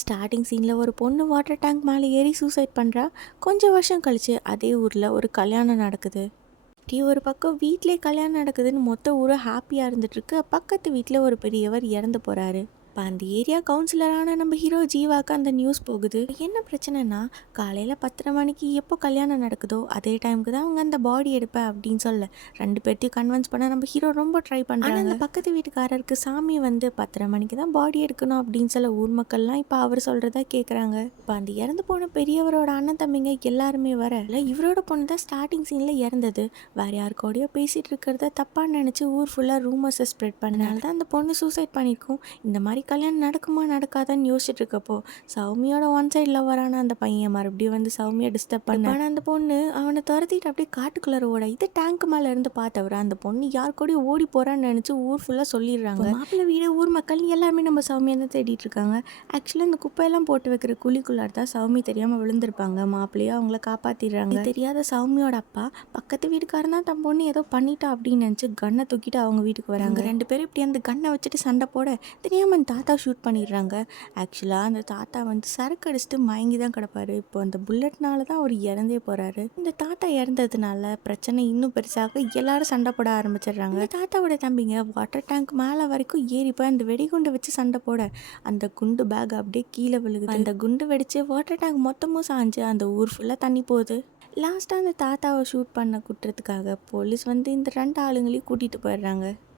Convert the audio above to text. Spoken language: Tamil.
ஸ்டார்டிங் சீனில் ஒரு பொண்ணு வாட்டர் டேங்க் மேலே ஏறி சூசைட் பண்ணுறா. கொஞ்சம் வருஷம் கழிச்சு அதே ஊரில் ஒரு கல்யாணம் நடக்குது. இப்படி ஒரு பக்கம் வீட்டிலே கல்யாணம் நடக்குதுன்னு மொத்த ஊரும் ஹாப்பியாக இருந்துட்டுருக்கு. பக்கத்து வீட்டில் ஒரு பெரியவர் இறந்து போகிறாரு. இப்போ அந்த ஏரியா கவுன்சிலரான நம்ம ஹீரோ ஜீவாக்கு அந்த நியூஸ் போகுது. என்ன பிரச்சனைனா, காலையில் 10:30 மணிக்கு எப்போ கல்யாணம் நடக்குதோ அதே டைமுக்கு தான் அவங்க அந்த பாடி எடுப்பேன் அப்படின்னு சொல்ல ரெண்டு பேர்த்தையும் கன்வின்ஸ் பண்ண நம்ம ஹீரோ ரொம்ப ட்ரை பண்ணுறாங்க. அந்த பக்கத்து வீட்டுக்காரருக்கு சாமி வந்து 10:30 மணிக்கு தான் பாடி எடுக்கணும் அப்படின்னு சொல்ல ஊர் மக்கள்லாம் இப்போ அவர் சொல்கிறத கேட்குறாங்க. இப்போ அந்த இறந்து போன பெரியவரோட அண்ணன் தம்பிங்க எல்லாருமே வர இல்லை, இவரோட பொண்ணு தான் ஸ்டார்டிங் சீனில் இறந்தது. வேற யாருக்கோடையோ பேசிகிட்டு இருக்கிறத தப்பாக நினச்சி ஊர் ஃபுல்லாக ரூமர்ஸை ஸ்ப்ரெட் பண்ணனால தான் அந்த பொண்ணு சூசைட் பண்ணியிருக்கும். இந்த மாதிரி கல்யாணம் நடக்குமா நடக்காதான்னு யோசிச்சுட்டு இருக்கப்போ சௌமியோட ஒன் சைட் லவ்வரான அந்த பையன் மறுபடியும் வந்து சௌமியை டிஸ்டர்ப் பண்ண அந்த பொண்ணு அவனை துரத்திட்டு அப்படியே காட்டுக்குள்ளார ஓட இது டேங்க் மேலே இருந்து பார்த்தவர் அந்த பொண்ணு யார் கூடயும் ஓடி போகிறான்னு நினச்சி ஊர் ஃபுல்லாக சொல்லிடுறாங்க. மாப்பிள்ளை வீடு ஊர் மக்கள் எல்லாருமே நம்ம சௌமியை தான் தேடிட்டு இருக்காங்க. ஆக்சுவலாக இந்த குப்பையெல்லாம் போட்டு வைக்கிற குழிக்குள்ளார தான் சௌமி தெரியாமல் விழுந்திருப்பாங்க. மாப்பிள்ளையோ அவங்கள காப்பாற்றிடுறாங்க. தெரியாத சௌமியோட அப்பா பக்கத்து வீட்டுக்காரன் தான் தன் பொண்ணு ஏதோ பண்ணிட்டா அப்படின்னு நினச்சி கன்னை தூக்கிட்டு அவங்க வீட்டுக்கு வராங்க. ரெண்டு பேரும் இப்படி அந்த கன்னை வச்சுட்டு சண்டை போட தெரியாமல் அந்த தாத்தா ஷூட் பண்ணிடுறாங்க. ஆக்சுவலாக அந்த தாத்தா வந்து சரக்கு அடிச்சுட்டு மயங்கி தான் கிடப்பாரு. இப்போ அந்த புல்லட்னால தான் அவர் இறந்தே போகிறாரு. இந்த தாத்தா இறந்ததுனால பிரச்சனை இன்னும் பெருசாக எல்லாரும் சண்டை போட ஆரம்பிச்சிடுறாங்க. இந்த தாத்தாவோட தம்பிங்க வாட்டர் டேங்க் மேலே வரைக்கும் ஏறி போய் அந்த வெடிகுண்டை வச்சு சண்டை போட அந்த குண்டு பேக் அப்படியே கீழே விழுகுது. அந்த குண்டு வெடிச்சு வாட்டர் டேங்க் மொத்தமும் சாஞ்சு அந்த ஊர் ஃபுல்லாக தண்ணி போகுது. லாஸ்ட்டாக அந்த தாத்தாவை ஷூட் பண்ண குற்றத்துக்காக போலீஸ் வந்து இந்த ரெண்டு ஆளுங்களையும் கூட்டிகிட்டு போயிடுறாங்க.